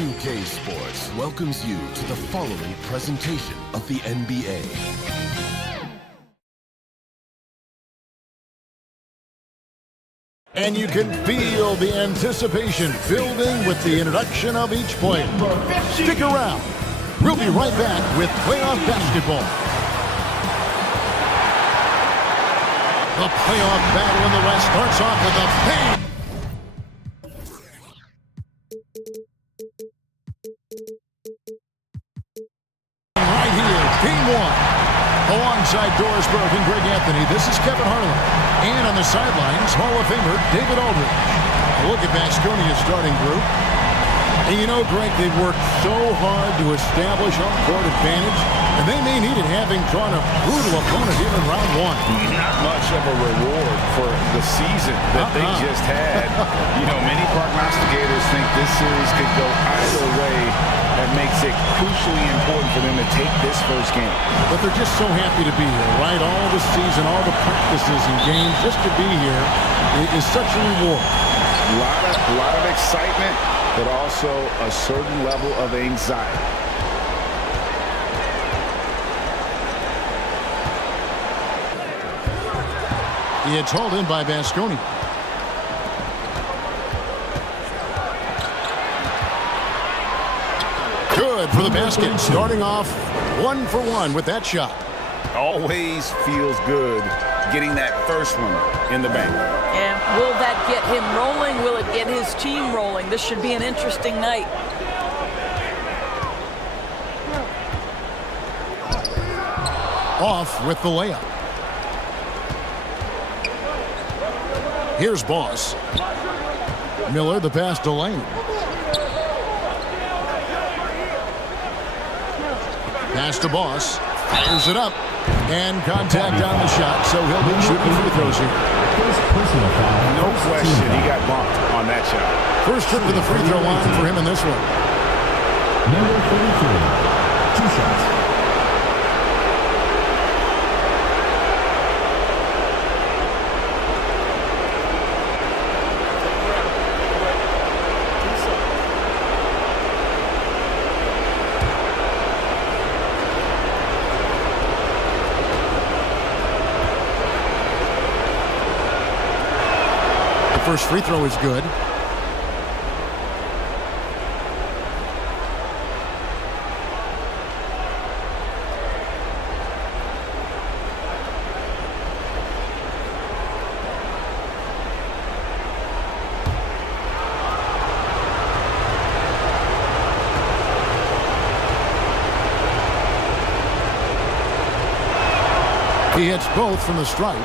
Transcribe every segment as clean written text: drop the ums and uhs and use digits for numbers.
2K Sports welcomes you to the following presentation of the NBA. And you can feel the anticipation building with the introduction of each player. Stick around. We'll be right back with playoff basketball. The playoff battle in the West starts off with a bang. Right here, Game 1. Alongside Doris Burke and Greg Anthony, this is Kevin Harlan. And on the sidelines, Hall of Famer David Aldridge. A look at Baskonia's starting group. And you know, Greg, they've worked so hard to establish home-court advantage, and they may need it having drawn a brutal opponent here in round 1. Not much of a reward for the season that they just had. You know, many prognosticators think this series could go either way. That makes it crucially important for them to take this first game. But they're just so happy to be here, right? All the season, all the practices and games, just to be here is such a reward. A lot of excitement, but also a certain level of anxiety. It's hauled in by Baskonia. Good for the basket. Starting off 1 for 1 with that shot. Always feels good getting that first one in the bank. And will that get him rolling? Will it get his team rolling? This should be an interesting night. Off with the layup. Here's Boss. Miller, the pass to Lane. Pass to Boss. Fires it up. And contact on the shot, so he'll be shooting free throws here. No question he got bumped on that shot. First trip to the free throw line for him in this one. Number 33, 2 shots. First free throw is good. He hits both from the stripe.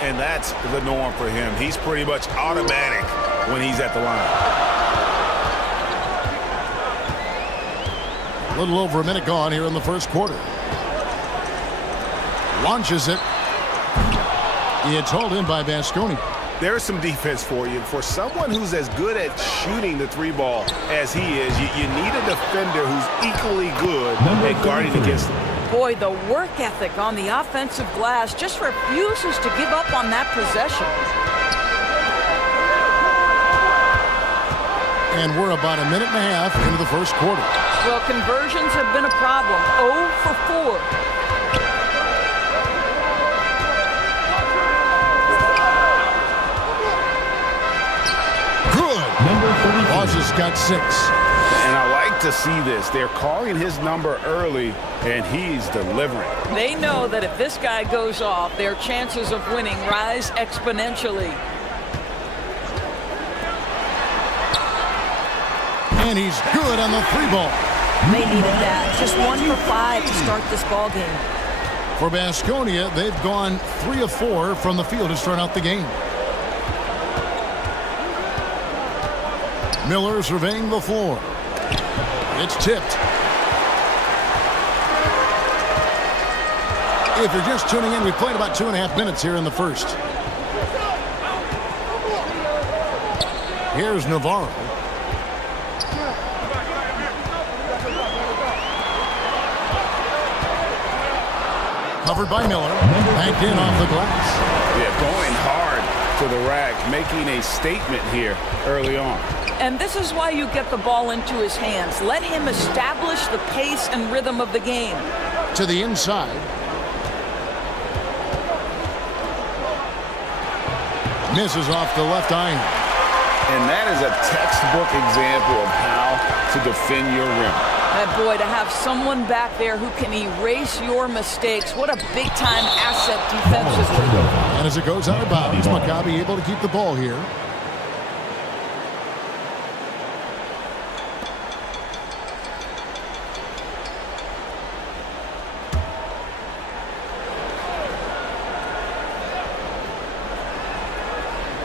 And that's the norm for him. He's pretty much automatic when he's at the line. A little over a minute gone here in the first quarter. Launches it. It's hauled in by Baskonia. There's some defense for you. For someone who's as good at shooting the three ball as he is, you need a defender who's equally good at guarding against him. Boy, the work ethic on the offensive glass just refuses to give up on that possession. And we're about a minute and a half into the first quarter. Well, conversions have been a problem. 0 for 4. Good. Boss has got 6. And I like to see this. They're calling his number early, and he's delivering. They know that if this guy goes off, their chances of winning rise exponentially. And he's good on the 3-ball. They needed that. Just 1 for 5 to start this ball game. For Baskonia, they've gone 3 of 4 from the field to start out the game. Miller surveying the floor. It's tipped. If you're just tuning in, we played about 2.5 minutes here in the first. Here's Navarro. Covered by Miller. Banked in off the glass. Yeah, going hard to the rack, making a statement here early on. And this is why you get the ball into his hands. Let him establish the pace and rhythm of the game. To the inside. Misses off the left iron. And that is a textbook example of how to defend your rim. And boy, to have someone back there who can erase your mistakes, what a big-time asset defensively. And as it goes out of bounds, Maccabi able to keep the ball here.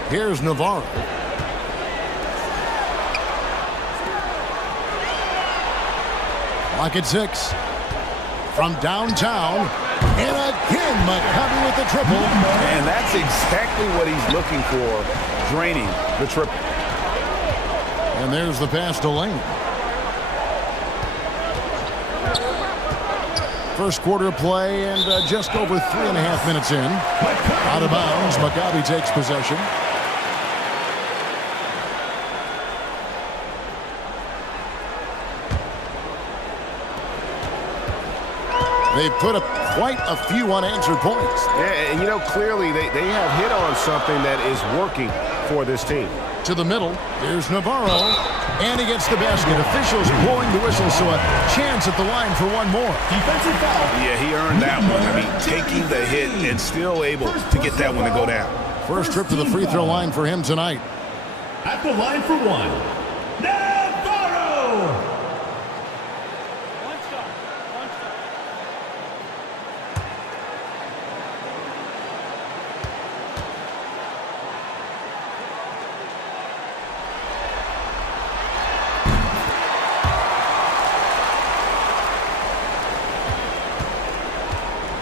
Here's Navarro. Lock at 6. From downtown. And again, Maccabi with the triple. And that's exactly what he's looking for, draining the triple. And there's the pass to Lane. First quarter of play and just over 3.5 minutes in. Out of bounds, Maccabi takes possession. They've put up quite a few unanswered points. Yeah, and you know, clearly they have hit on something that is working for this team. To the middle, here's Navarro, and he gets the basket. Officials blowing the whistle, so a chance at the line for one more. Defensive foul. Yeah, he earned that one. I mean, taking the hit and still able to get that one to go down. First trip to the free throw line for him tonight. At the line for one, Navarro.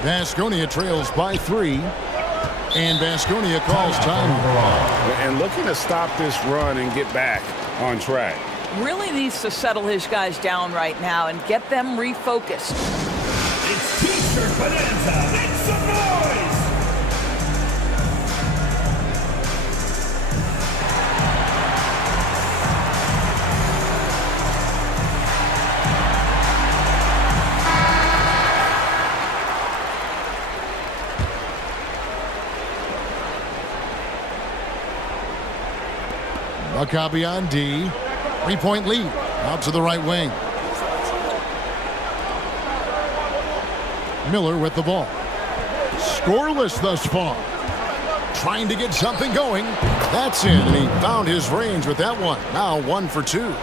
Baskonia trails by 3, and Baskonia calls time. And looking to stop this run and get back on track. Really needs to settle his guys down right now and get them refocused. It's T-shirt bonanza. Make some noise. Maccabi on D. 3-point lead. Out to the right wing. Miller with the ball. Scoreless thus far. Trying to get something going. That's in, and he found his range with that one. Now 1 for 2.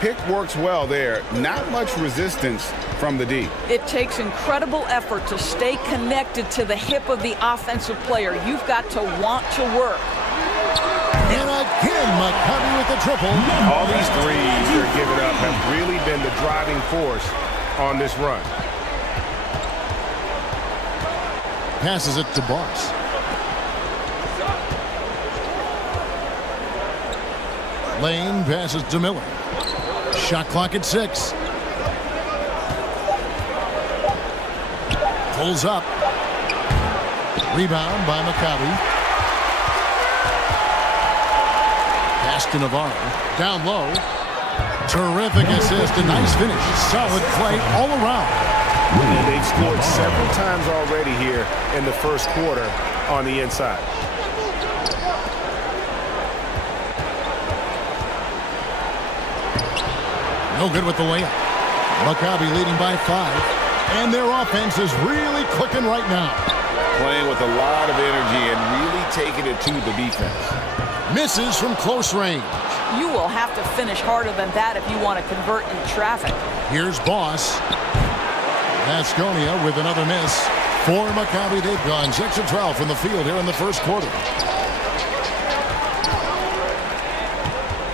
Pick works well there. Not much resistance from the D. It takes incredible effort to stay connected to the hip of the offensive player. You've got to want to work. And again, Maccabi with the triple. All these threes they're giving up have really been the driving force on this run. Passes it to Boss. Lane passes to Miller. Shot clock at 6. Pulls up. Rebound by Maccabi. Pass to Navarro. Down low. Terrific assist. A nice finish. Solid play all around. And they've scored several times already here in the first quarter on the inside. No good with the layup. Maccabi leading by 5. And their offense is really clicking right now. Playing with a lot of energy and really taking it to the defense. Misses from close range. You will have to finish harder than that if you want to convert in traffic. Here's Boss. Baskonia with another miss. For Maccabi, they've gone 6 of 12 from the field here in the first quarter.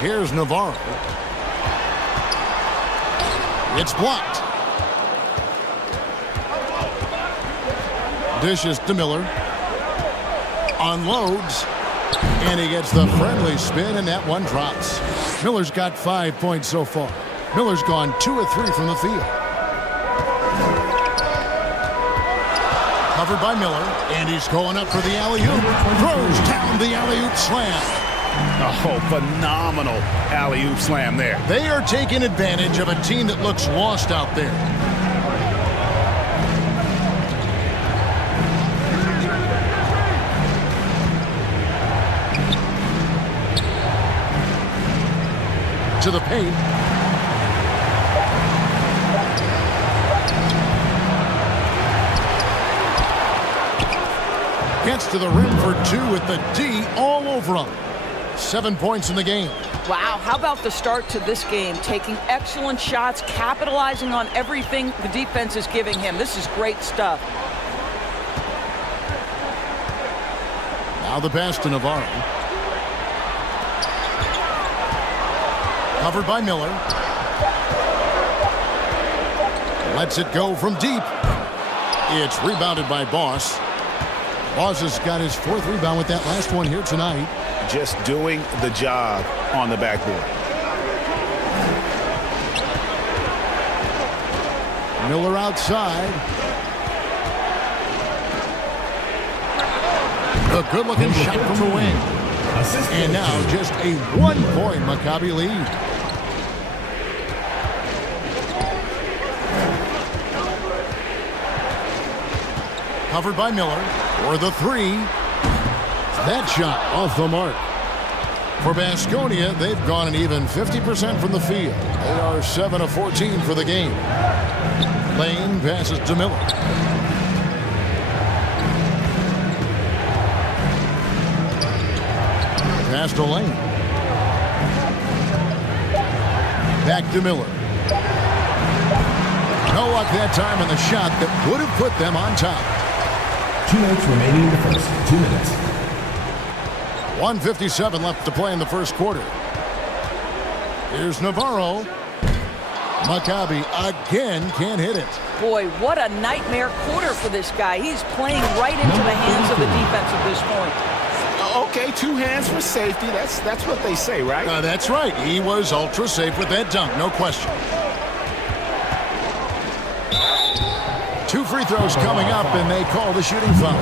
Here's Navarro. It's blocked. Dishes to Miller. Unloads. And he gets the friendly spin, and that one drops. Miller's got 5 points so far. Miller's gone 2 of 3 from the field. Covered by Miller, and he's going up for the alley-oop. Throws down the alley-oop slam. Oh, phenomenal alley-oop slam there. They are taking advantage of a team that looks lost out there. To the paint. Gets to the rim for two with the D all over him. 7 points in the game. Wow, how about the start to this game? Taking excellent shots, capitalizing on everything the defense is giving him. This is great stuff. Now the pass to Navarro. Covered by Miller. Lets it go from deep. It's rebounded by Boss. Boss has got his 4th rebound with that last one here tonight. Just doing the job on the backboard. Miller outside. A good-looking shot from the wing. And now just a 1-point Maccabi lead. Covered by Miller for the 3. That shot off the mark. For Baskonia, they've gone an even 50% from the field. They are 7 of 14 for the game. Lane passes to Miller. Pass to Lane. Back to Miller. No luck that time on the shot that would have put them on top. 2 minutes remaining in the first. 2 minutes. 1:57 left to play in the first quarter. Here's Navarro. Maccabi again can't hit it. Boy, what a nightmare quarter for this guy. He's playing right into the hands of the defense at this point. Okay, 2 hands for safety. That's what they say, right? That's right. He was ultra safe with that dunk, no question. 2 free throws coming up, and they call the shooting foul.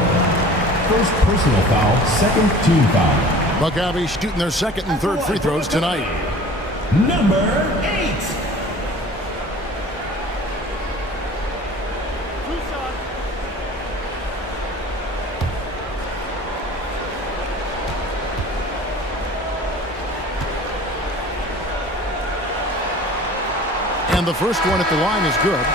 First personal foul, second team foul. Maccabi shooting their 2nd and 3rd free throws tonight. Number 8. And the first one at the line is good.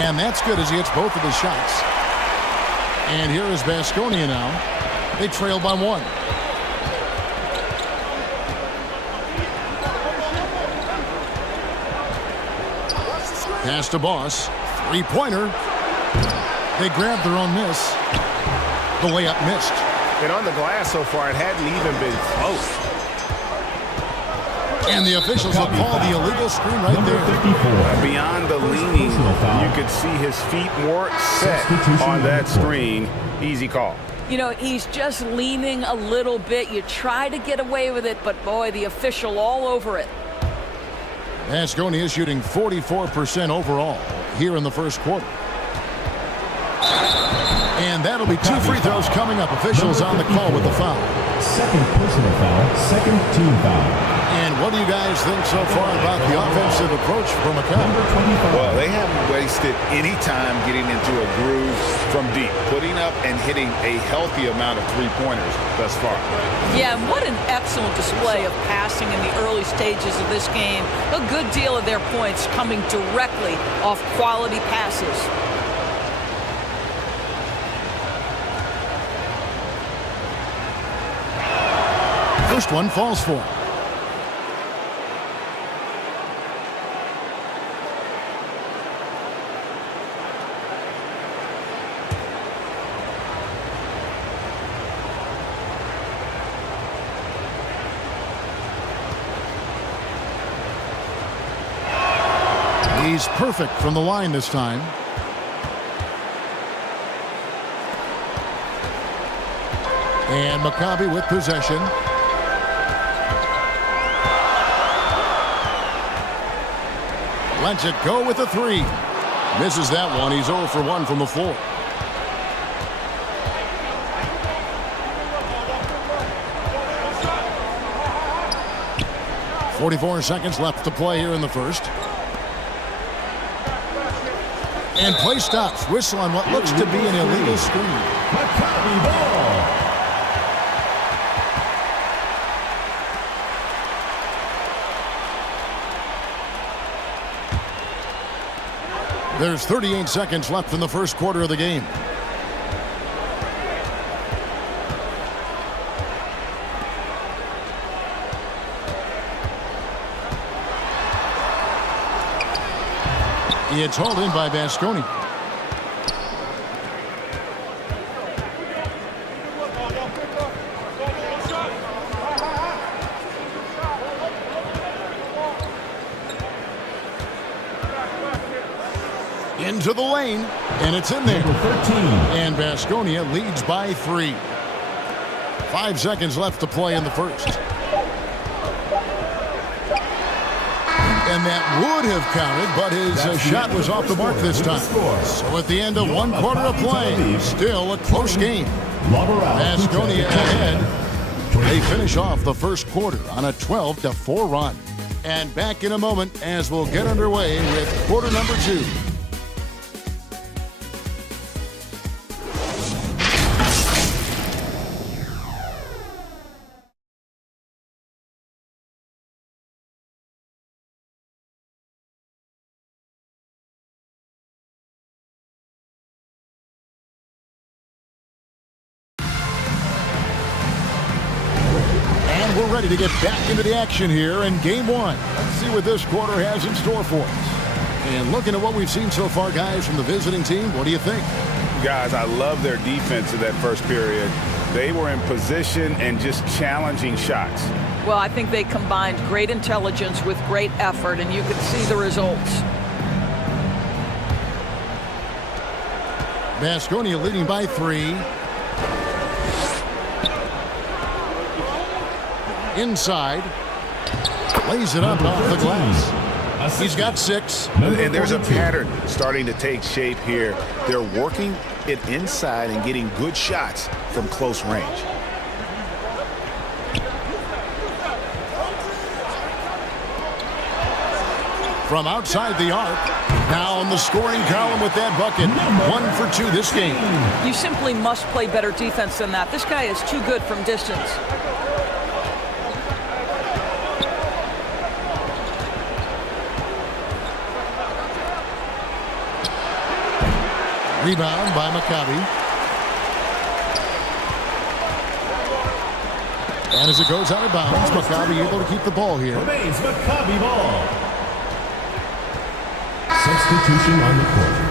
And that's good as he hits both of his shots. And here is Baskonia now. They trail by 1. Pass to Boss. 3-pointer. They grabbed their own miss. The layup missed. And on the glass so far, it hadn't even been close. And the officials will call the illegal screen right there. Beyond the leaning, you could see his feet more set on that screen. Easy call. You know, he's just leaning a little bit. You try to get away with it, but boy, the official all over it. Baskonia is shooting 44% overall here in the first quarter. And that'll be 2 free throws coming up. Officials on the call with the foul. Second personal foul, second team foul. And what do you guys think so far about the offensive approach from Maccabi? Well, they haven't wasted any time getting into a groove from deep, putting up and hitting a healthy amount of 3-pointers thus far. Yeah, and what an excellent display of passing in the early stages of this game. A good deal of their points coming directly off quality passes. First one falls for him. He's perfect from the line this time. And Maccabi with possession. Lets it go with a three. Misses that one. He's 0 for 1 from the floor. .44 seconds left to play here in the first. And play stops. Whistle on what looks to be an illegal screen. Maccabi ball. There's 38 seconds left in the first quarter of the game. It's hauled in by Vasconi. Into the lane, and it's in there. And Vasconia leads by 3. 5 seconds left to play in the first. And that would have counted, but his shot was off the mark this time. So at the end of 1 quarter of play, still a close game. Vasconia ahead. They finish off the first quarter on a 12-4 run. And back in a moment as we'll get underway with quarter number 2. We're ready to get back into the action here in game 1. Let's see what this quarter has in store for us. And looking at what we've seen so far, guys, from the visiting team, what do you think? Guys, I love their defense in that first period. They were in position and just challenging shots. Well, I think they combined great intelligence with great effort, and you could see the results. Vasconia leading by 3. Inside, lays it up off the glass. He's got 6. And there's a pattern starting to take shape here. They're working it inside and getting good shots from close range. From outside the arc, now on the scoring column with that bucket. 1 for 2 this game. You simply must play better defense than that. This guy is too good from distance. Rebound by Maccabi. And as it goes out of bounds, Maccabi able to keep the ball here. Remains Maccabi ball. Substitution on the court.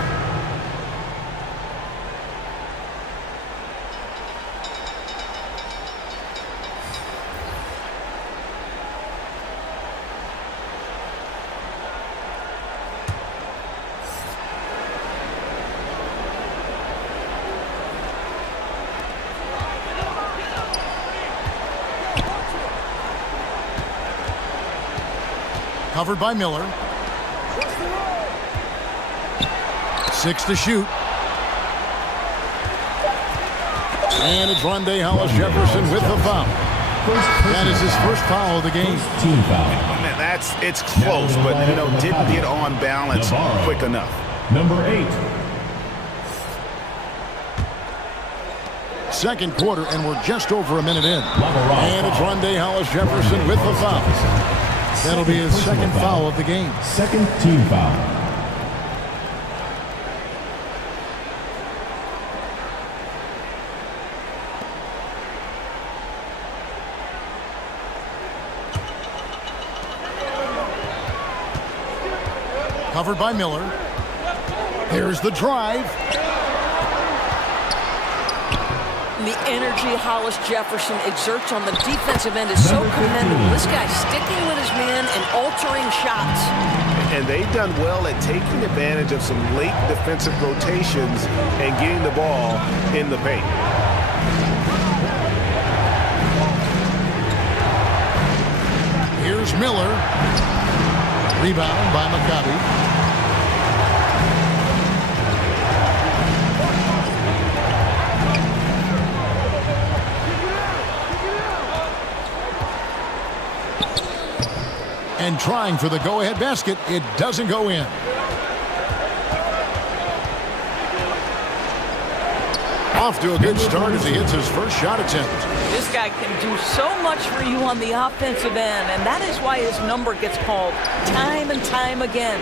Covered by Miller. 6 to shoot. And it's Rondé Hollis-Jefferson with the foul. That is his first foul of the game. Team foul. Man, it's close, but didn't get on balance quick enough. Number 8. Second quarter, and we're just over a minute in. And it's Rondé Hollis-Jefferson with the foul. That'll be his second foul of the game. Second team foul. Covered by Miller. Here's the drive. The energy Hollis-Jefferson exerts on the defensive end is so commendable. This guy's sticking with his man and altering shots. And they've done well at taking advantage of some late defensive rotations and getting the ball in the paint. Here's Miller. Rebound by Maccabi. And trying for the go-ahead basket. It doesn't go in. Off to a good start as he hits his first shot attempt. This guy can do so much for you on the offensive end, and that is why his number gets called time and time again.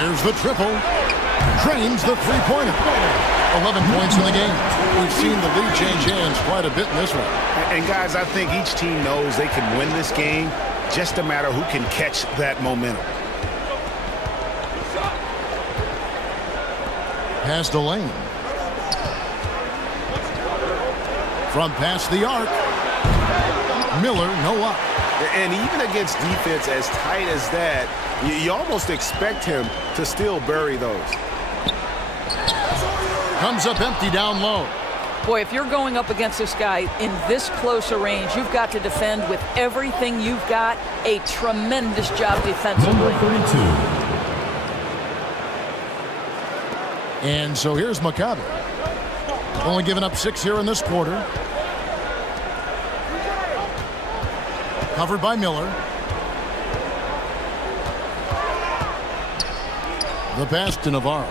There's the triple. Drains the three-pointer. 11 points in the game. We've seen the lead change hands quite a bit in this one. And guys, I think each team knows they can win this game. Just a matter who can catch that momentum. Past the lane. From past the arc. Miller, no luck. And even against defense as tight as that, you almost expect him to still bury those. Comes up empty down low. Boy, if you're going up against this guy in this close a range, you've got to defend with everything you've got. A tremendous job defensively. Number 32. And so here's Maccabi. Only giving up 6 here in this quarter. Covered by Miller. The pass to Navarro.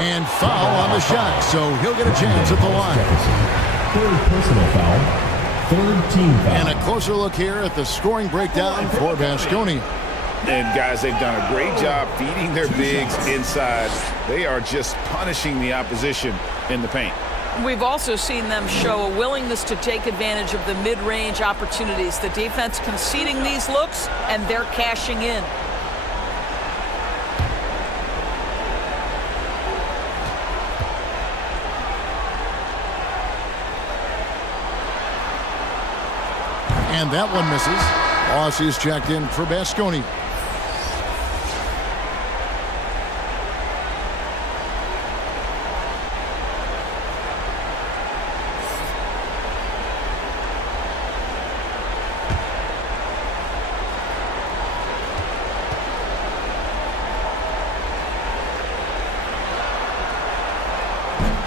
And foul on the shot, so he'll get a chance at the line. Third personal foul. Third team foul. And a closer look here at the scoring breakdown for Baskonia. And guys, they've done a great job feeding their bigs inside. They are just punishing the opposition in the paint. We've also seen them show a willingness to take advantage of the mid-range opportunities. The defense conceding these looks, and they're cashing in. And that one misses. Aussies checked in for Baskonia.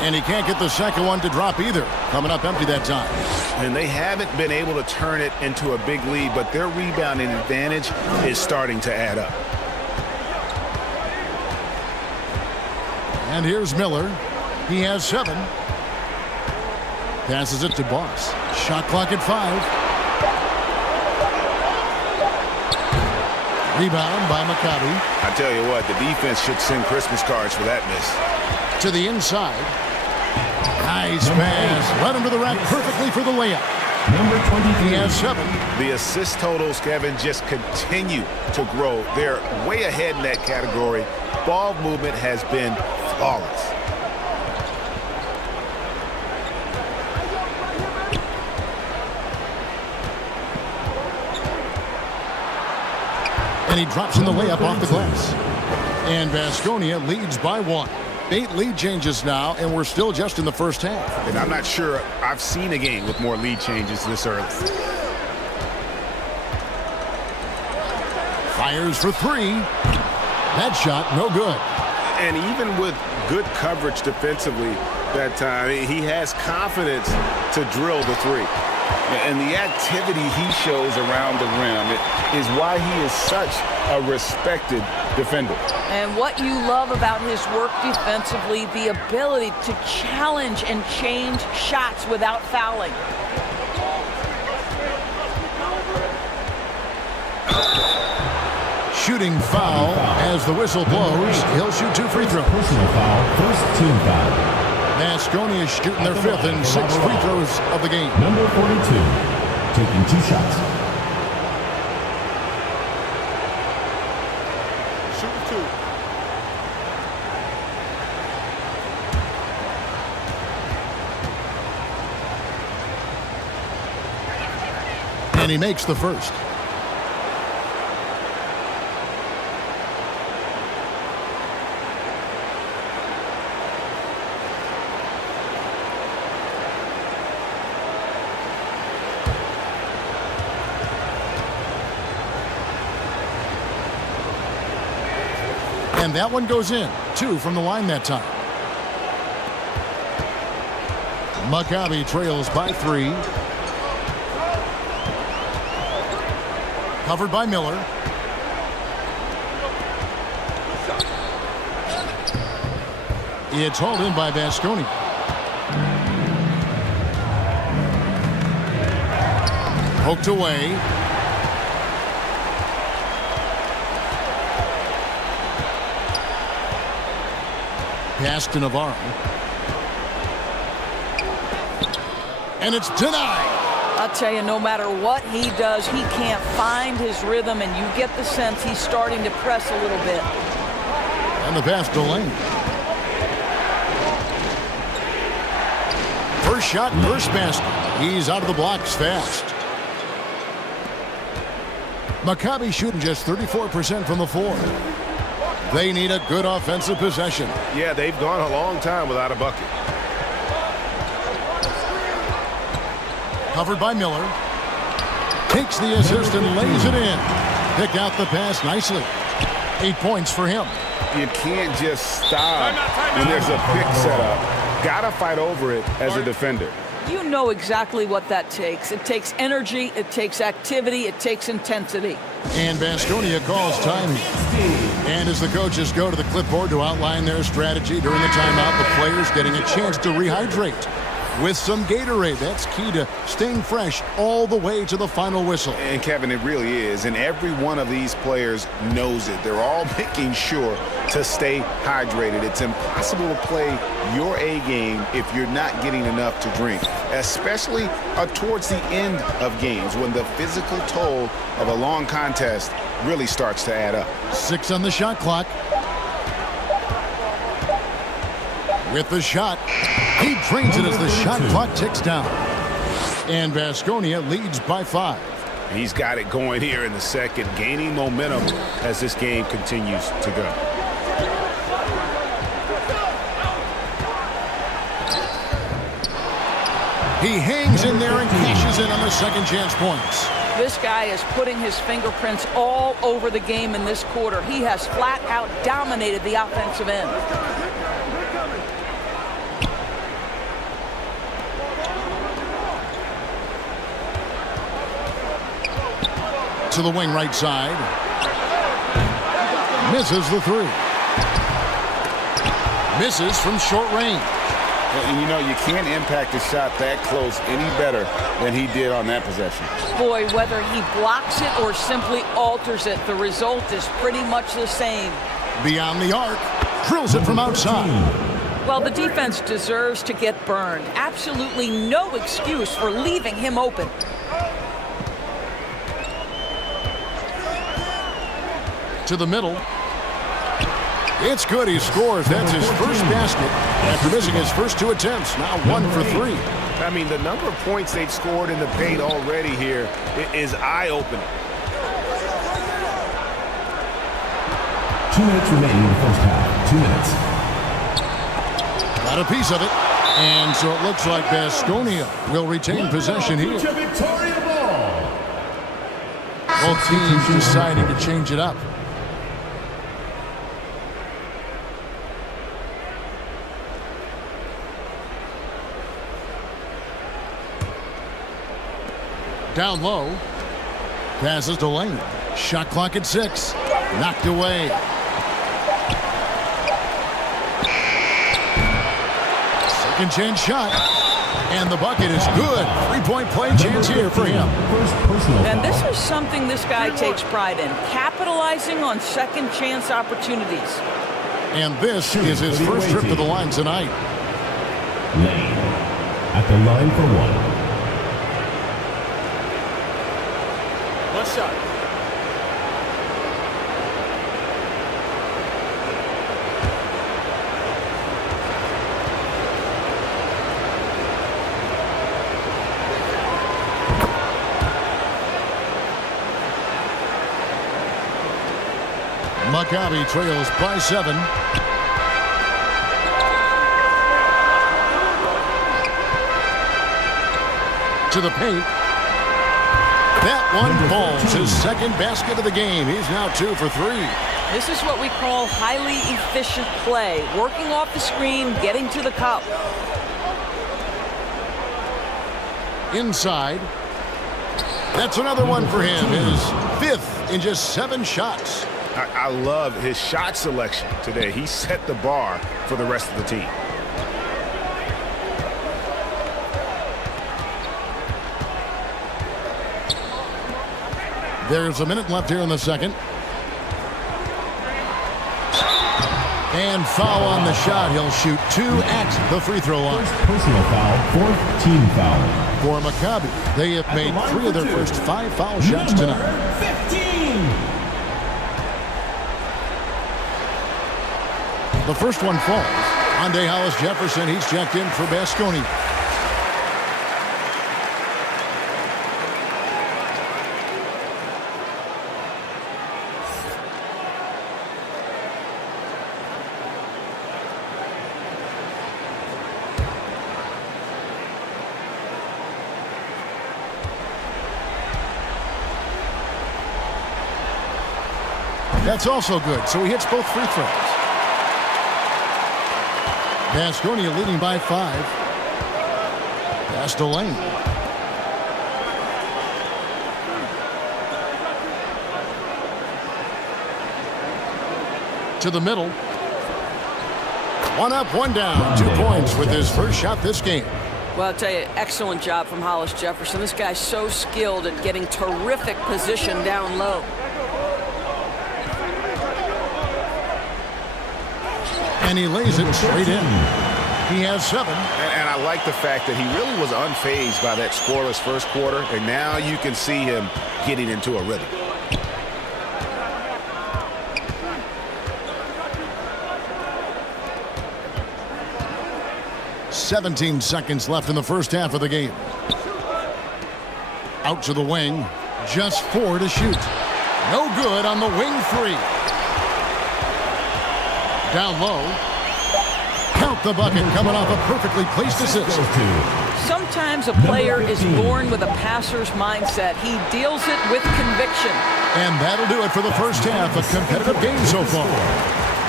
And he can't get the second one to drop either. Coming up empty that time. And they haven't been able to turn it into a big lead, but their rebounding advantage is starting to add up. And here's Miller. He has 7. Passes it to Boss. Shot clock at 5. Rebound by Maccabi. I tell you what, the defense should send Christmas cards for that miss. To the inside. Nice pass. Led him to the rack perfectly for the layup. Number 23. He has 7. The assist totals, Kevin, just continue to grow. They're way ahead in that category. Ball movement has been flawless. And he drops in the layup off the glass. And Baskonia leads by 1. 8 lead changes now, and we're still just in the first half. And I'm not sure I've seen a game with more lead changes this early. Fires for 3. That shot, no good. And even with good coverage defensively that time, he has confidence to drill the 3. And the activity he shows around the rim is why he is such a respected defender. And what you love about his work defensively, the ability to challenge and change shots without fouling. Shooting foul as the whistle blows. He'll shoot 2 free throws. Personal foul. First team foul. Baskonia is shooting their 5th and 6th free throws of the game. Number 42. Taking 2 shots. Shoot 2. And he makes the first. And that one goes in. 2 from the line that time. Maccabi trails by 3. Covered by Miller. It's hauled in by Vasconia. Poked away. Pass to Navarro. And it's denied. I'll tell you, no matter what he does, he can't find his rhythm, and you get the sense he's starting to press a little bit. And the pass to Lane. First shot, first basket. He's out of the blocks fast. Maccabi shooting just 34% from the floor. They need a good offensive possession. Yeah, they've gone a long time without a bucket. Covered by Miller. Takes the assist and lays it in. Pick out the pass nicely. 8 points for him. You can't just stop when there's a pick set up. Gotta fight over it as a defender. You know exactly what that takes. It takes energy, it takes activity, it takes intensity. And Vasconia calls time. And as the coaches go to the clipboard to outline their strategy during the timeout, the players getting a chance to rehydrate with some Gatorade. That's key to staying fresh all the way to the final whistle. And Kevin, it really is. And every one of these players knows it. They're all making sure to stay hydrated. It's impossible to play your A game if you're not getting enough to drink, especially towards the end of games when the physical toll of a long contest really starts to add up. 6 on the shot clock. With the shot, he drains it as the shot clock ticks down. And Vasconia leads by 5. He's got it going here in the second, gaining momentum as this game continues to go. He hangs in there and cashes in on the second chance points. This guy is putting his fingerprints all over the game in this quarter. He has flat out dominated the offensive end. To the wing right side. Misses the 3. Misses from short range. And you know, you can't impact a shot that close any better than he did on that possession. Boy, whether he blocks it or simply alters it, the result is pretty much the same. Beyond the arc. Drills it from outside. Well, the defense deserves to get burned. Absolutely no excuse for leaving him open. To the middle. It's good. He scores. That's his first basket after missing his first 2 attempts. Now 1 for 3. I mean, the number of points they've scored in the paint already here is eye-opening. 2 minutes remaining in the first half. 2 minutes. Got a piece of it. And so it looks like Vasconia will retain possession here. Both teams deciding to change it up. Down low. Passes to Lane. Shot clock at 6. Knocked away. Second chance shot. And the bucket is good. 3-point play chance here for him. And this is something this guy takes pride in. Capitalizing on second chance opportunities. And this is his first trip to the line tonight. Lane at the line for 1. Shot. Maccabi trails by 7. To the paint. That one falls. His second basket of the game. He's now 2 for 3. This is what we call highly efficient play. Working off the screen, getting to the cup. Inside. That's another one for him. His 5th in just 7 shots. I love his shot selection today. He set the bar for the rest of the team. There's a minute left here in the second. And foul on the shot. He'll shoot 2 at the free throw line. First personal foul, 4th team foul. For Maccabi, they have made 3 of their first 5 foul shots tonight. 15. The first one falls. Andre Hollis Jefferson, he's checked in for Basconi. That's also good, so he hits both free throws. Basconia leading by 5. Pass to Lane. To the middle. 1 up, 1 down. 2 points with his first shot this game. Well, I'll tell you, excellent job from Hollis Jefferson. This guy's so skilled at getting terrific position down low. And he lays it straight in. He has 7. And I like the fact that he really was unfazed by that scoreless first quarter, and now you can see him getting into a rhythm. "17 seconds left in the first half of the game. Out to the wing. Just 4 to shoot. No good on the wing 3. Down low. Count the bucket coming off a perfectly placed assist. Sometimes a player is born with a passer's mindset. He deals it with conviction. And that'll do it for the first half. A competitive game so far.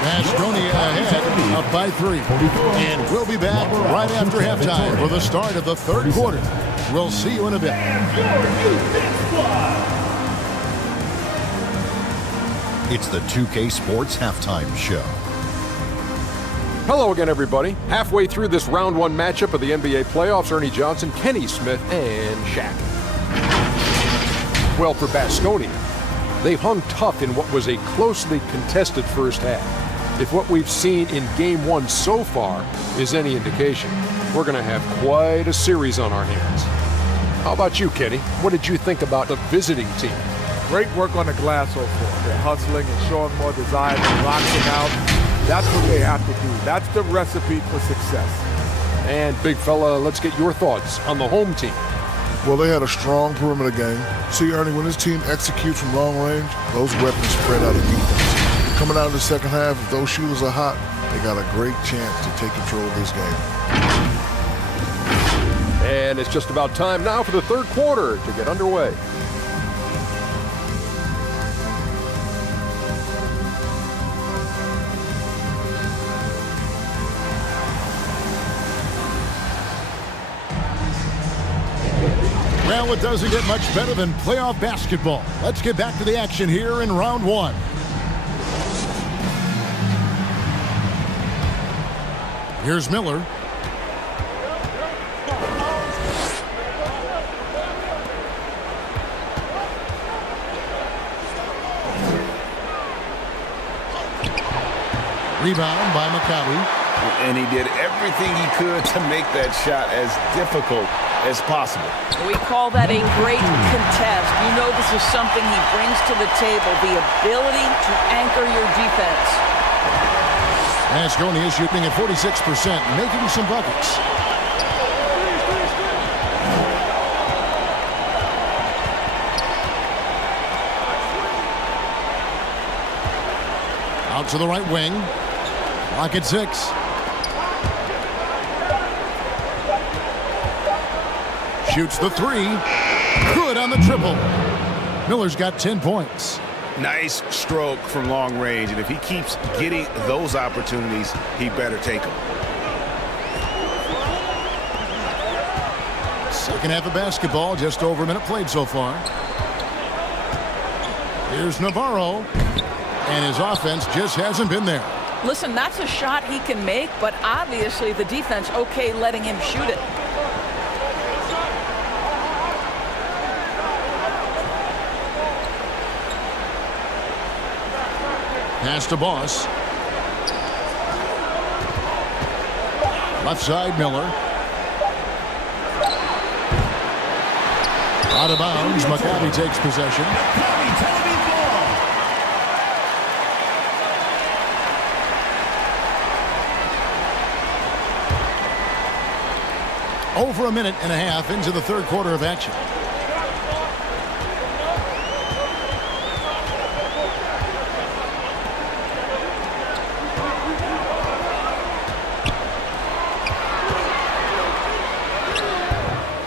Basconia ahead, up by 3. And we'll be back right after halftime for the start of the third quarter. We'll see you in a bit. It's the 2K Sports Halftime Show. Hello again, everybody. Halfway through this round 1 matchup of the NBA playoffs, Ernie Johnson, Kenny Smith, and Shaq. Well, for Basconia, they've hung tough in what was a closely contested first half. If what we've seen in Game 1 so far is any indication, we're going to have quite a series on our hands. How about you, Kenny? What did you think about the visiting team? Great work on the glass so far. They're hustling and showing more desire and boxing out. That's what they have to do. That's the recipe for success. And big fella, let's get your thoughts on the home team. Well, they had a strong perimeter game. See, Ernie, when this team executes from long range, those weapons spread out of defense. Coming out of the second half, if those shooters are hot, they got a great chance to take control of this game. And it's just about time now for the third quarter to get underway. Well, it doesn't get much better than playoff basketball. Let's get back to the action here in round 1. Here's Miller. Rebound by Maccabi. And he did everything he could to make that shot as difficult as possible. We call that a great contest. You know this is something he brings to the table, the ability to anchor your defense. Basconia is shooting at 46%, making some buckets. Out to the right wing. Clock at 6. Shoots the 3. Good on the triple. Miller's got 10 points. Nice stroke from long range, and if he keeps getting those opportunities, he better take them. Second half of basketball, just over a minute played so far. Here's Navarro, and his offense just hasn't been there. Listen, that's a shot he can make, but obviously the defense okay letting him shoot it. Pass to Boss. Left side, Miller. Out of bounds, Maccabi takes possession. Over a minute and a half into the third quarter of action.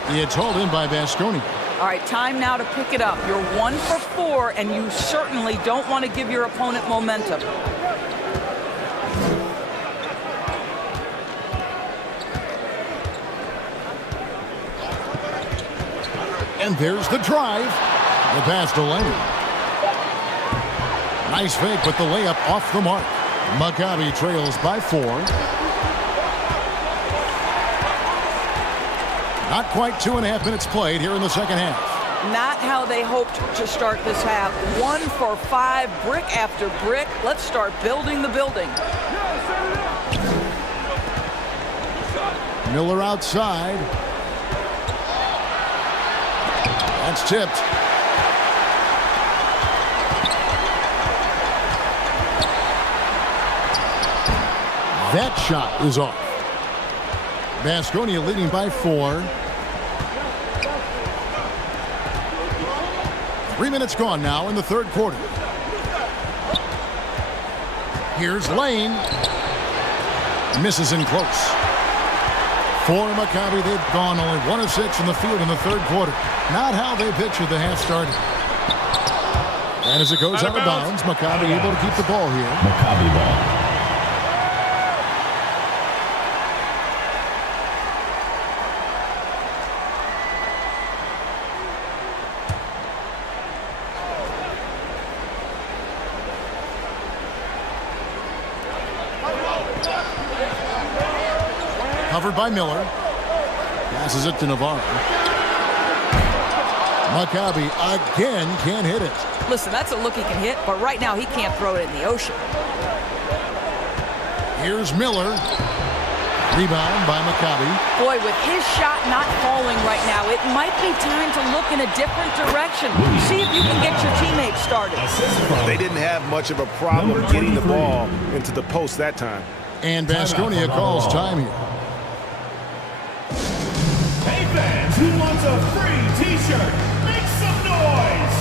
It's hauled in by Vasconia. All right, time now to pick it up. You're 1 for 4, and you certainly don't want to give your opponent momentum. And there's the drive. The pass to Lane. Nice fake, but the layup off the mark. Maccabi trails by 4. Not quite 2.5 minutes played here in the second half. Not how they hoped to start this half. 1 for 5, brick after brick. Let's start building the building. Miller outside. That's tipped. That shot is off. Vasconia leading by 4. 3 minutes gone now in the third quarter. Here's Lane. Misses in close. For Maccabi, they've gone only 1 of 6 from the field in the third quarter. Not how they pictured the half started. And as it goes out of bounds, Maccabi able to keep the ball here. Maccabi ball. Covered by Miller. Passes it to Navarro. Maccabi again can't hit it. Listen, that's a look he can hit, but right now he can't throw it in the ocean. Here's Miller. Rebound by Maccabi. Boy, with his shot not falling right now, it might be time to look in a different direction. See if you can get your teammates started. They didn't have much of a problem getting the ball into the post that time. And Vasconia calls time here. Hey fans, who wants a free t-shirt? Make some noise!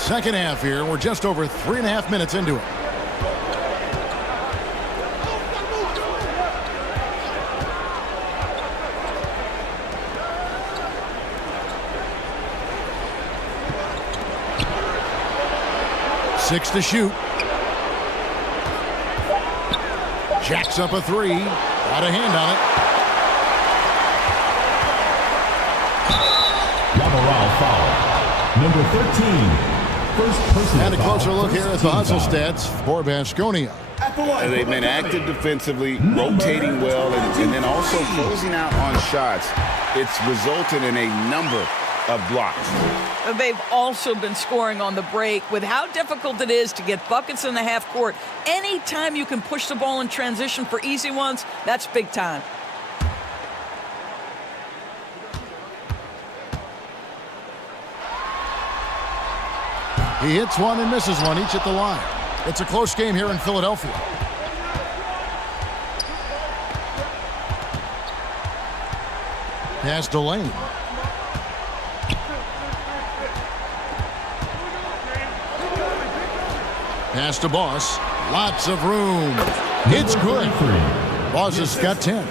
Second half here. We're just over 3.5 minutes into it. Six to shoot. Jacks up a 3. Got a hand on it. Lateral foul. Number 13. First person. And a closer look here at the hustle stats for Vasconia. And they've been active defensively, rotating well, and then also closing out on shots. It's resulted in a number of blocks. They've also been scoring on the break. With how difficult it is to get buckets in the half court, anytime you can push the ball in transition for easy ones, that's big time. He hits one and misses one, each at the line. It's a close game here in Philadelphia. Pass to Lane. Pass to Boss. Lots of room. It's good. Boss has got 10.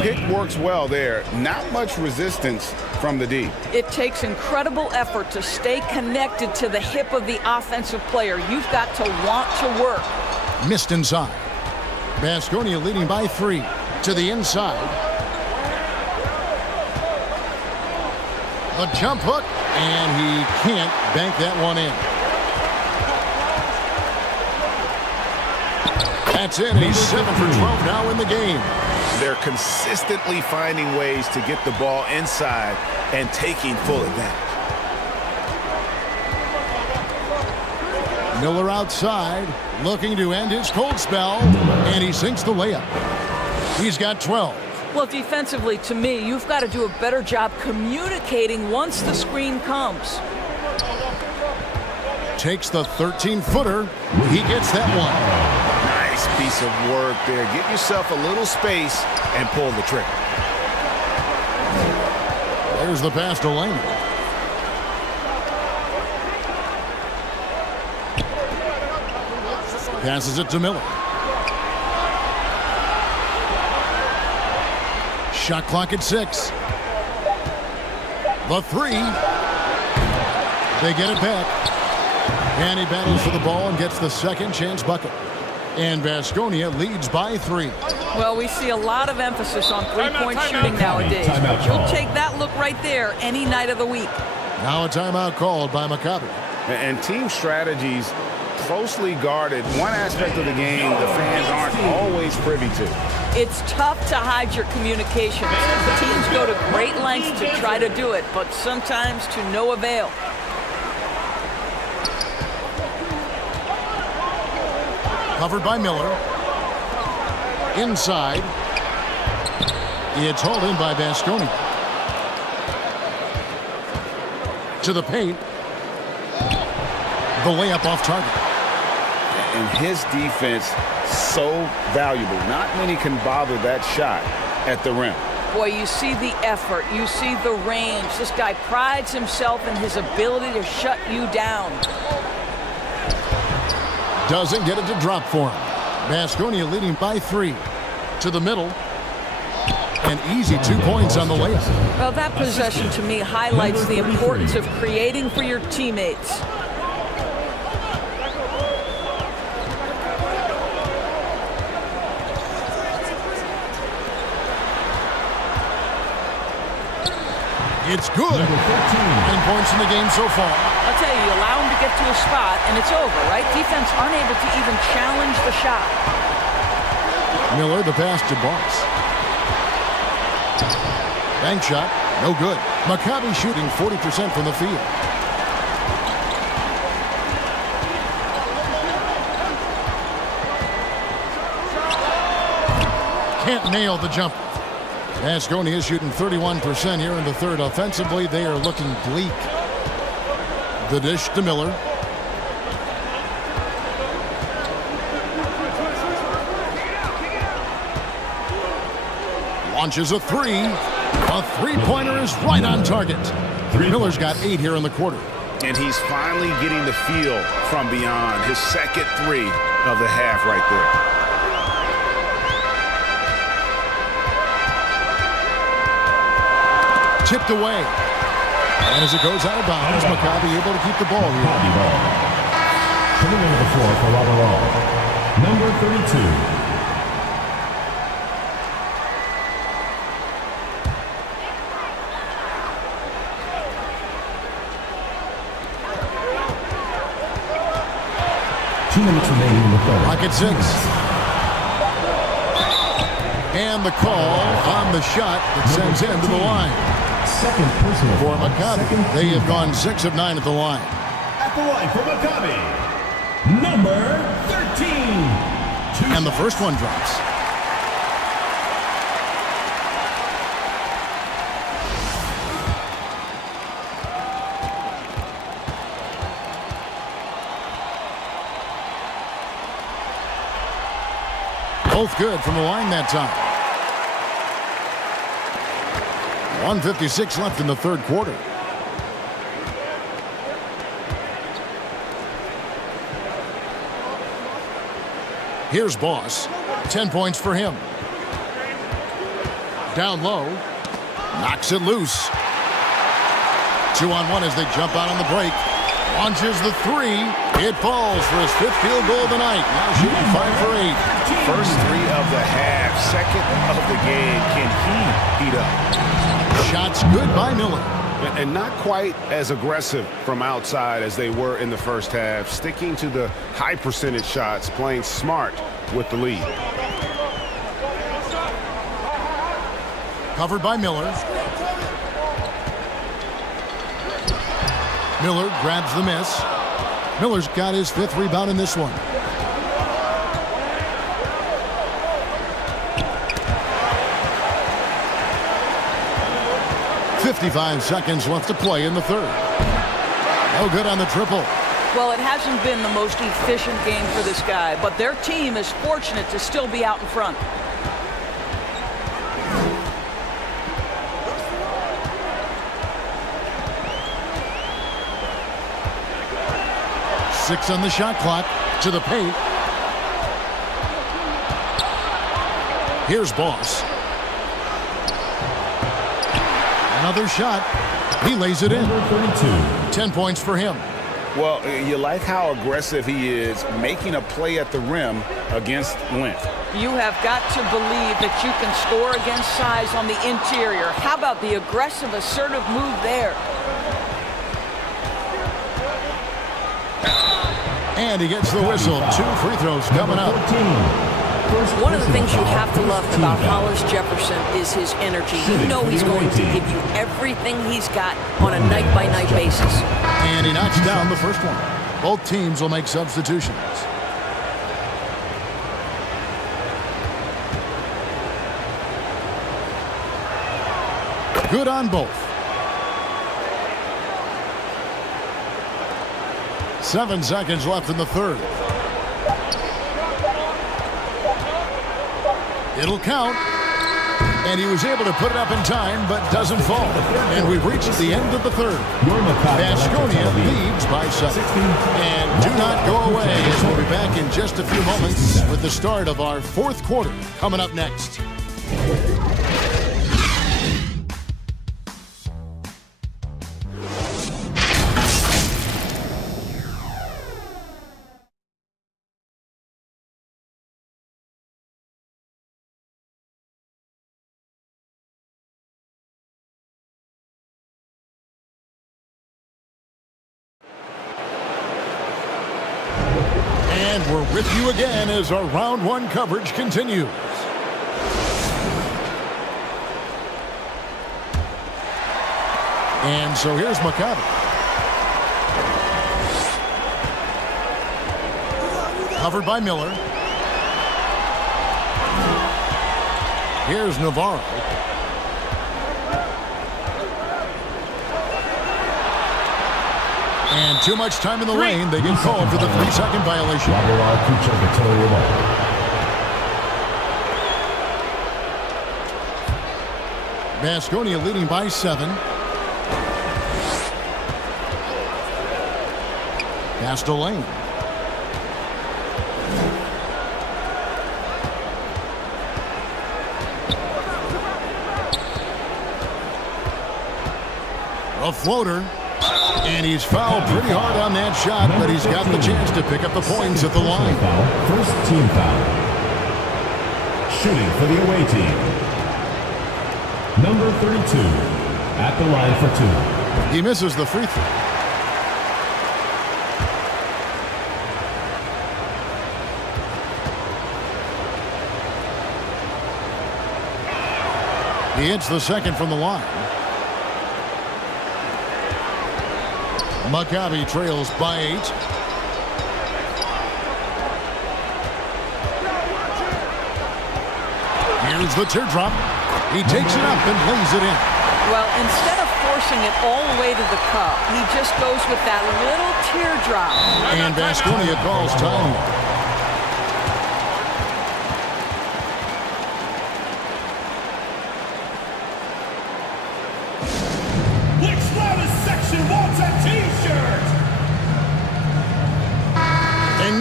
Pick works well there. Not much resistance from the D. It takes incredible effort to stay connected to the hip of the offensive player. You've got to want to work. Missed inside. Baskonia leading by 3 to the inside. A jump hook, and he can't bank that one in. That's it, and he's 7 for 12 now in the game. They're consistently finding ways to get the ball inside and taking full advantage. Miller outside, looking to end his cold spell, and he sinks the layup. He's got 12. Well, defensively, to me, you've got to do a better job communicating once the screen comes. Takes the 13-footer. He gets that one. Nice piece of work there. Get yourself a little space and pull the trigger. There's the pass to Lane. Passes it to Miller. Shot clock at 6. The 3. They get it back. And he battles for the ball and gets the second chance bucket. And Baskonia leads by 3. Well, we see a lot of emphasis on three-point shooting nowadays. You'll take that look right there any night of the week. Now a timeout called by Maccabi. And team strategies closely guarded. One aspect of the game the fans aren't always privy to. It's tough to hide your communications. Teams go to great lengths to try to do it, but sometimes to no avail. Covered by Miller. Inside. It's hauled in by Baskonia. To the paint. The layup off target. And his defense so valuable. Not many can bother that shot at the rim. Boy, you see the effort. You see the range. This guy prides himself in his ability to shut you down. Doesn't get it to drop for him. Baskonia leading by 3. To the middle. An easy 2 points on the layup. Well, that possession to me highlights the importance of creating for your teammates. It's good. 9 points in the game so far. I'll tell you, you allow him to get to a spot, and it's over, right? Defense unable to even challenge the shot. Miller, the pass to Boss. Bank shot, no good. Maccabi shooting 40% from the field. Can't nail the jumper. Baskonia is shooting 31% here in the third. Offensively, they are looking bleak. The dish to Miller. Launches a 3. A three-pointer is right on target. Miller's got 8 here in the quarter. And he's finally getting the feel from beyond. His second 3 of the half right there. Tipped away. And as it goes out of bounds, Maccabi able to keep the ball here. Coming into the floor for Lateral, number 32. Remaining in the third. Clock at 6. And the call on the shot that sends him to the line. Second personal For Maccabi, they have gone 6 of 9 at the line. At the line for Maccabi, number 13. And the first one drops. Both good from the line that time. 1:56 left in the third quarter. Here's Boss. 10 points for him. Down low. Knocks it loose. 2-on-1 as they jump out on the break. Launches the three. It falls for his 5th field goal of the night. Now shooting 5 for 8. First 3 of the half. Second of the game. Can he heat up? Shots good by Miller. And not quite as aggressive from outside as they were in the first half. Sticking to the high percentage shots. Playing smart with the lead. Covered by Miller. Miller grabs the miss. Miller's got his 5th rebound in this one. .55 seconds left to play in the 3rd. No good on the triple. Well, it hasn't been the most efficient game for this guy, but their team is fortunate to still be out in front. Six on the shot clock. To the paint. Here's Boss. Another shot. He lays it in. 10 points for him. Well, you like how aggressive he is making a play at the rim against length. You have got to believe that you can score against size on the interior. How about the aggressive, assertive move there? And he gets the whistle. 2 free throws coming up. One of the things you have to love about Hollis Jefferson is his energy. You know he's going to give you everything he's got on a night-by-night basis. And he knocks down the first one. Both teams will make substitutions. Good on both. 7 seconds left in the 3rd. It'll count. And he was able to put it up in time, but doesn't fall. And we've reached the end of the 3rd. Baskonia leads by 7. And do not go away, as we'll be back in just a few moments with the start of our 4th quarter coming up next. And we're with you again as our round 1 coverage continues. And so here's Maccabi. Covered by Miller. Here's Navarro. And too much time in the lane. They get called for the 3-second violation. Baskonia leading by 7. Pass to Lane. A floater. And he's fouled pretty hard on that shot, but he's got the chance to pick up the points at the line. First team foul. Shooting for the away team. Number 32 at the line for 2. He misses the free throw. He hits the second from the line. Maccabi trails by 8. Here's the teardrop. He takes it up and lays it in. Well, instead of forcing it all the way to the cup, he just goes with that little teardrop. And Baskonia calls time.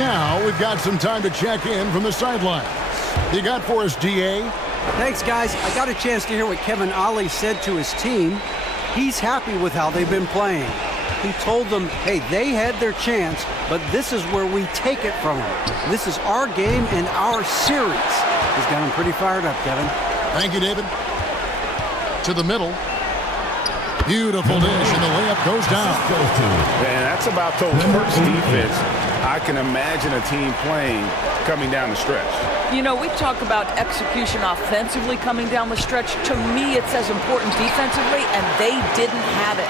now we've got some time to check in from the sidelines. You got for us, GA? Thanks, guys. I got a chance to hear what Kevin Ollie said to his team. He's happy with how they've been playing. He told them, hey, they had their chance, but this is where we take it from them. This is our game and our series. He's got him pretty fired up, Kevin. Thank you, David. To the middle. Beautiful dish, and the layup goes down. Man, that's about those first defense I can imagine a team playing coming down the stretch. You know, we talk about execution offensively coming down the stretch. To me, it's as important defensively, and they didn't have it.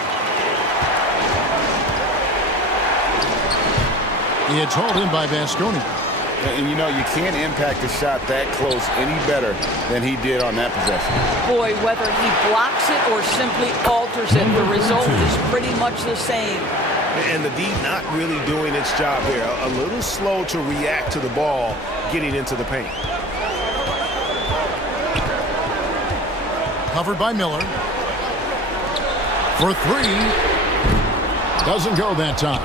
It's hauled in by Vasconia. And, you know, you can't impact a shot that close any better than he did on that possession. Boy, whether he blocks it or simply alters it, the result is pretty much the same. And the D not really doing its job here. A little slow to react to the ball getting into the paint. Covered by Miller. For three. Doesn't go that time.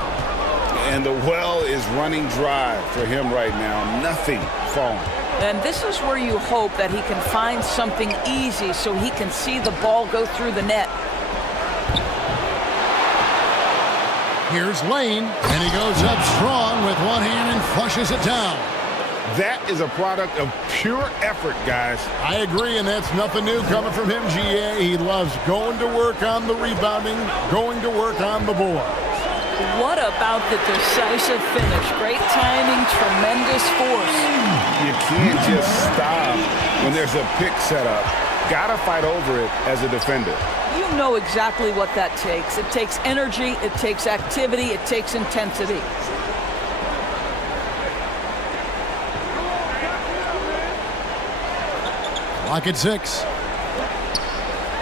And the well is running dry for him right now. Nothing falling. And this is where you hope that he can find something easy so he can see the ball go through the net. Here's Lane, and he goes up strong with one hand and flushes it down. That is a product of pure effort, guys. I agree, and that's nothing new coming from him, GA. He loves going to work on the rebounding, going to work on the board. What about the decisive finish? Great timing, tremendous force. You can't just stop when there's a pick set up. Gotta fight over it as a defender. You know exactly what that takes. It takes energy, it takes activity, it takes intensity. Lock at 6.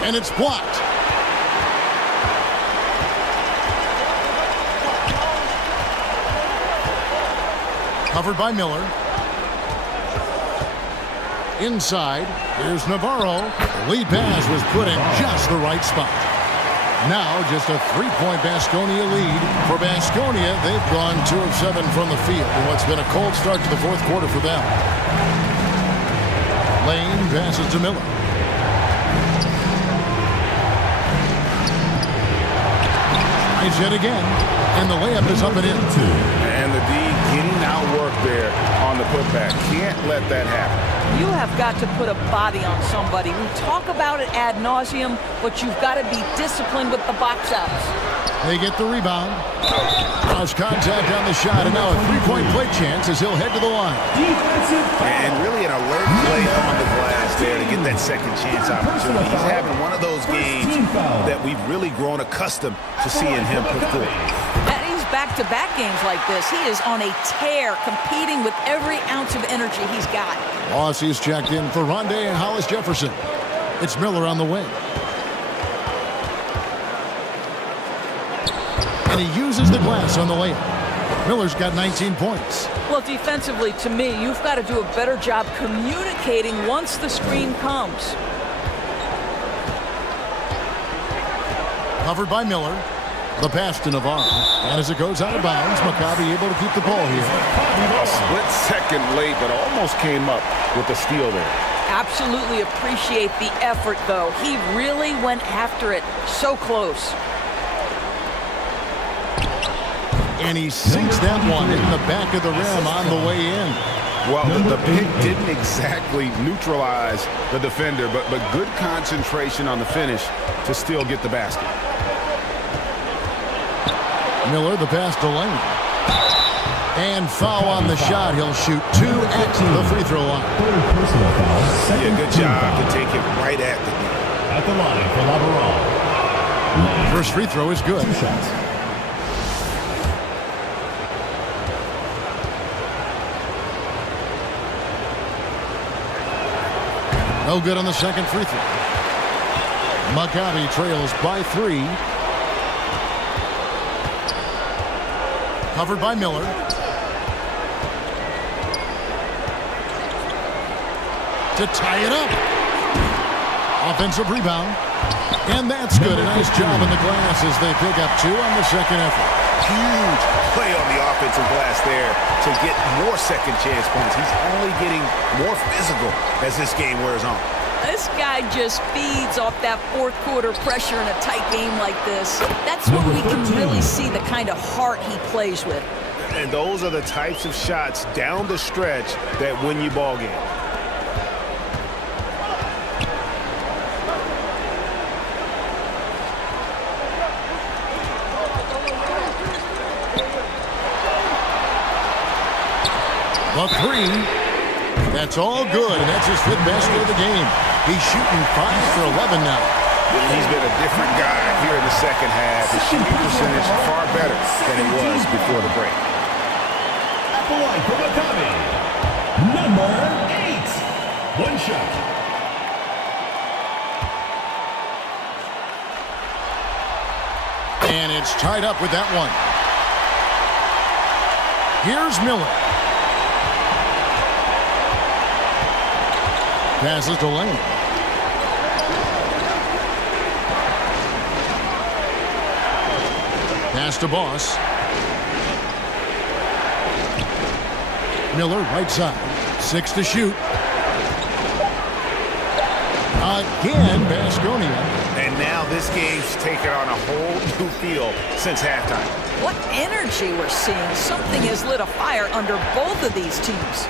And it's blocked. Covered by Miller. Inside, here's Navarro. The lead pass was put in just the right spot. Now just a three-point Vasconia lead. For Vasconia, they've gone 2 of 7 from the field in what's been a cold start to the fourth quarter for them. Lane passes to Miller. Tries yet again, and the layup is up and in. And the D getting outworked there on the putback. Can't let that happen. You have got to put a body on somebody. We talk about it ad nauseum, but you've got to be disciplined with the box outs. They get the rebound. Cross contact on the shot, and now a three-point play chance as he'll head to the line. And really an alert play on the glass there to get that second chance opportunity. He's having one of those games that we've really grown accustomed to seeing him perform. And he's back-to-back games like this. He is on a tear, competing with every ounce of energy he's got. Aussie's checked in for Rondé and Hollis Jefferson. It's Miller on the wing. And he uses the glass on the layup. Miller's got 19 points. Well, defensively, to me, you've got to do a better job communicating once the screen comes. Covered by Miller. The pass to Navarro. And as it goes out of bounds, Maccabi able to keep the ball here. A split second late, but almost came up with the steal there. Absolutely appreciate the effort, though. He really went after it. So close. And he sinks that one in the back of the rim on the way in. Well, the pick didn't exactly neutralize the defender, but good concentration on the finish to still get the basket. Miller, the pass to Lane. And foul on the shot. He'll shoot 2 at the free throw line. Yeah, good job to take it right at the D. At the line for Labaron. First free throw is good. 2 shots. No good on the second free throw. Maccabi trails by 3. Covered by Miller. To tie it up. Offensive rebound. And that's good. A nice job in the glass as they pick up 2 on the second effort. Huge play on the offensive glass there to get more second chance points. He's only getting more physical as this game wears on. This guy just feeds off that fourth quarter pressure in a tight game like this. That's when we can really see the kind of heart he plays with. And those are the types of shots down the stretch that win you ball games. The 3, that's all good, and that's his 5th basket of the game. He's shooting 5 for 11 now. He's been a different guy here in the second half. His shooting percentage far better than it was before the break. Point for Maccabi, number 8. 1 shot. And it's tied up with that one. Here's Miller. Passes to Lane. Pass to Boss. Miller, right side. 6 to shoot. Again, Baskonia. And now this game's taken on a whole new feel since halftime. What energy we're seeing. Something has lit a fire under both of these teams.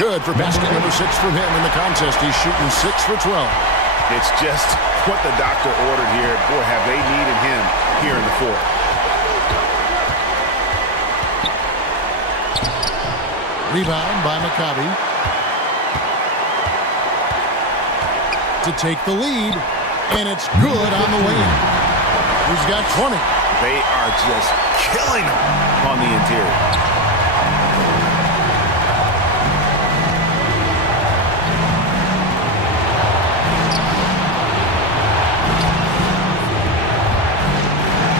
Good for basket number 6 from him in the contest. He's shooting 6 for 12. It's just what the doctor ordered here. Boy, have they needed him here in the fourth. Rebound by Maccabi. To take the lead, and it's good on the way in. He's got 20. They are just killing him on the interior.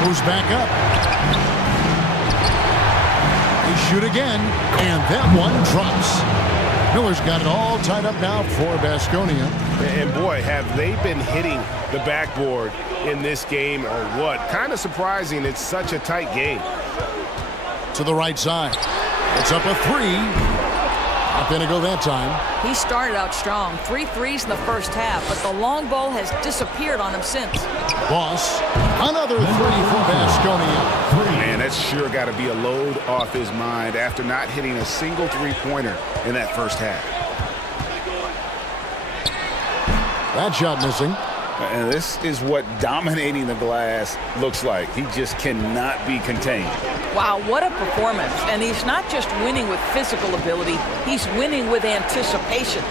Moves back up. They shoot again, and that one drops. Miller's got it all tied up now for Baskonia. And boy, have they been hitting the backboard in this game or what? Kind of surprising. It's such a tight game. To the right side. It's up a 3. Not going to go that time. He started out strong. 3 threes in the first half, but the long ball has disappeared on him since. Boss, another 3 for Baskonia. Man, that's sure got to be a load off his mind after not hitting a single three-pointer in that first half. That shot missing. And this is what dominating the glass looks like. He just cannot be contained. Wow, what a performance. And he's not just winning with physical ability, he's winning with anticipation.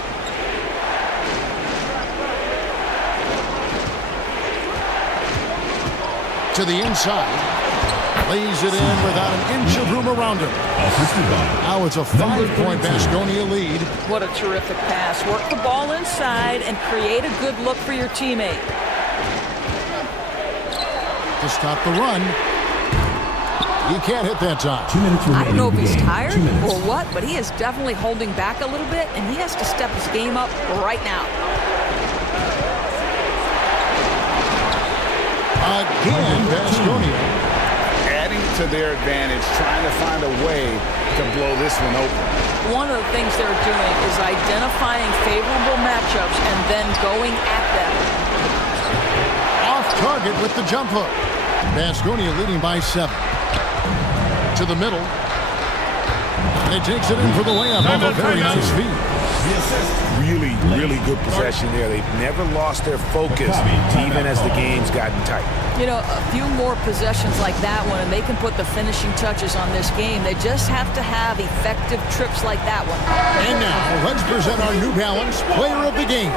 To the inside. Lays it in without an inch of room around him. Now it's a 5-point Baskonia lead. What a terrific pass. Work the ball inside and create a good look for your teammate. To stop the run. He can't hit that time. I don't know if he's tired or what, but he is definitely holding back a little bit, and he has to step his game up right now. Again, Baskonia. Adding to their advantage, trying to find a way to blow this one open. One of the things they're doing is identifying favorable matchups and then going at them. Off target with the jump hook. Baskonia leading by 7. To the middle. And he takes it in for the layup off a very nice feed. Really, really good possession there. They've never lost their focus, even as the game's gotten tight. You know, a few more possessions like that one, and they can put the finishing touches on this game. They just have to have effective trips like that one. And now, let's present our New Balance Player of the Game.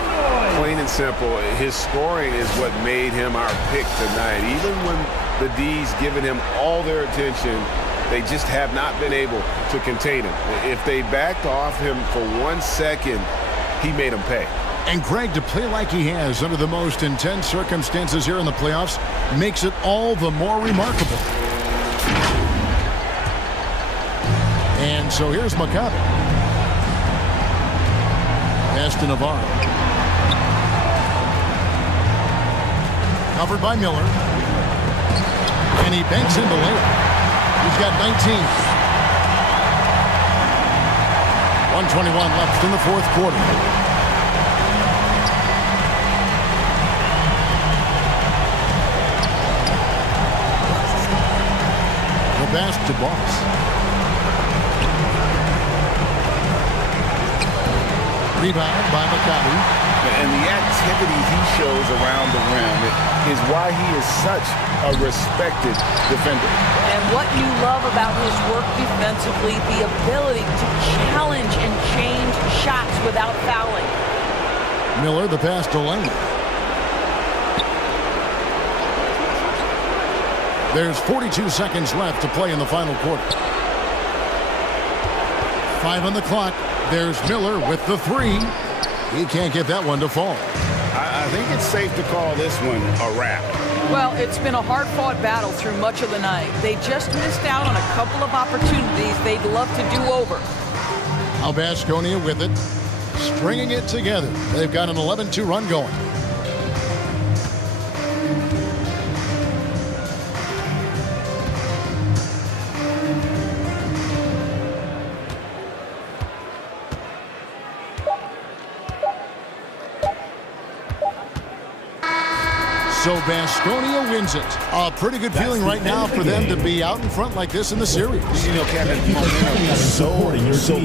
Plain and simple, his scoring is what made him our pick tonight. Even when the D's given him all their attention, they just have not been able to contain him. If they backed off him for 1 second, he made them pay. And Greg, to play like he has under the most intense circumstances here in the playoffs makes it all the more remarkable. And so here's Maccabi. Pass to Navarro. Covered by Miller. And he banks in the layup. He's got 19. 1:21 left in the fourth quarter. The pass to Boss. Rebound by McCarty. And the activity he shows around the rim is why he is such a respected defender. And what you love about his work defensively, the ability to challenge and change shots without fouling. Miller, the pass to Lane. There's 42 seconds left to play in the final quarter. 5 on the clock. There's Miller with the three. He can't get that one to fall. I think it's safe to call this one a wrap. Well, it's been a hard-fought battle through much of the night. They just missed out on a couple of opportunities they'd love to do over. Now Baskonia with it, stringing it together. They've got an 11-2 run going. So Baskonia wins it. A pretty good feeling right now for them to be out in front like this in the series. You know, Kevin, momentum is so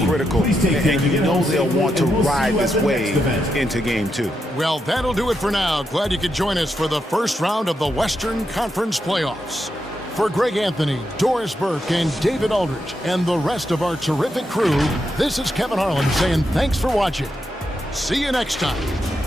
critical, and you know they'll want to ride this wave into game 2. Well, that'll do it for now. Glad you could join us for the first round of the Western Conference Playoffs. For Greg Anthony, Doris Burke, and David Aldridge, and the rest of our terrific crew, this is Kevin Harlan saying thanks for watching. See you next time.